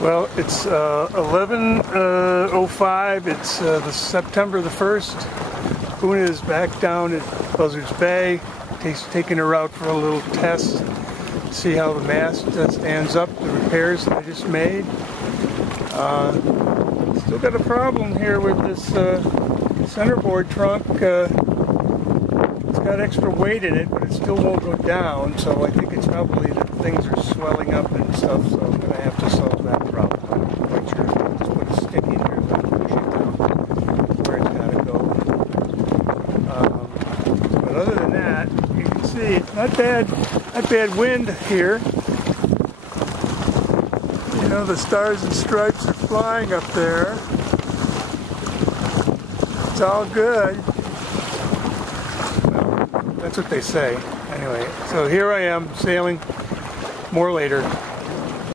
Well, it's 11:05. It's the September the 1st. Una is back down at Buzzards Bay. Taking her out for a little test. See how the mast stands up, the repairs that I just made. Still got a problem here with this centerboard trunk. It's got extra weight in it, but it still won't go down, so I think it's probably that things are swelling up and stuff, so I'm going to have to solve that problem. I'm not quite sure. I'll just put a stick in here so I can push it down where it's got to go. But other than that, you can see it's not bad wind here. You know, the stars and stripes are flying up there. It's all good. Well, that's what they say. Anyway, so here I am sailing. More later.